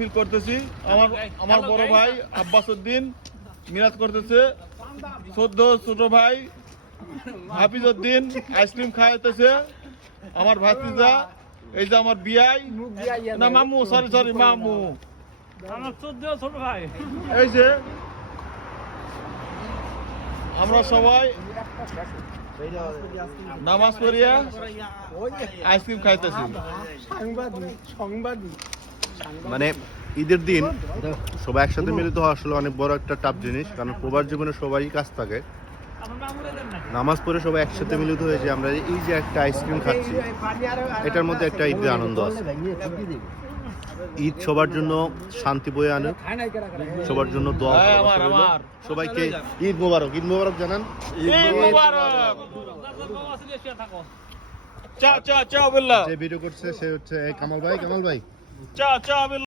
মাহফিল করতেছি। আমার বড় ভাই আব্বাস উদ্দিন মিরাজ করতেছে, ছোট ভাই হাফিজ উদ্দিন আইসক্রিম খাইতেছে। আমার ভাতিজা, এই যে আমার বিয়াই না মামু, সরি মামু, আমার ছোট ভাই। এই যে আমরা সবাই নামাজ পড়িয়া আইসক্রিম খাইতেছি। মানে ঈদের দিন সবাই একসাথে মিলিত হওয়া আসলে অনেক বড় একটা টাফ জিনিস, কারণ প্রবাস জীবনে সবাই কাজ থাকে। নামাজ পড়ে সবাই একসাথে মিলিত হয়েছে, আমরা এই যে একটা আইসক্রিম খাচ্ছি, এটার মধ্যে একটা ঈদের আনন্দ আছে। ঈদ সবার জন্য শান্তি বয়ে আনে, সবার জন্য দোয়া করব। সবাইকে ঈদ মোবারক, ঈদ মোবারক জানান। ঈদ মোবারক। চা চা চা বিল্লাহ। যে ভিডিও করছে সে হচ্ছে কামাল ভাই। চা চা বিল্লাহ।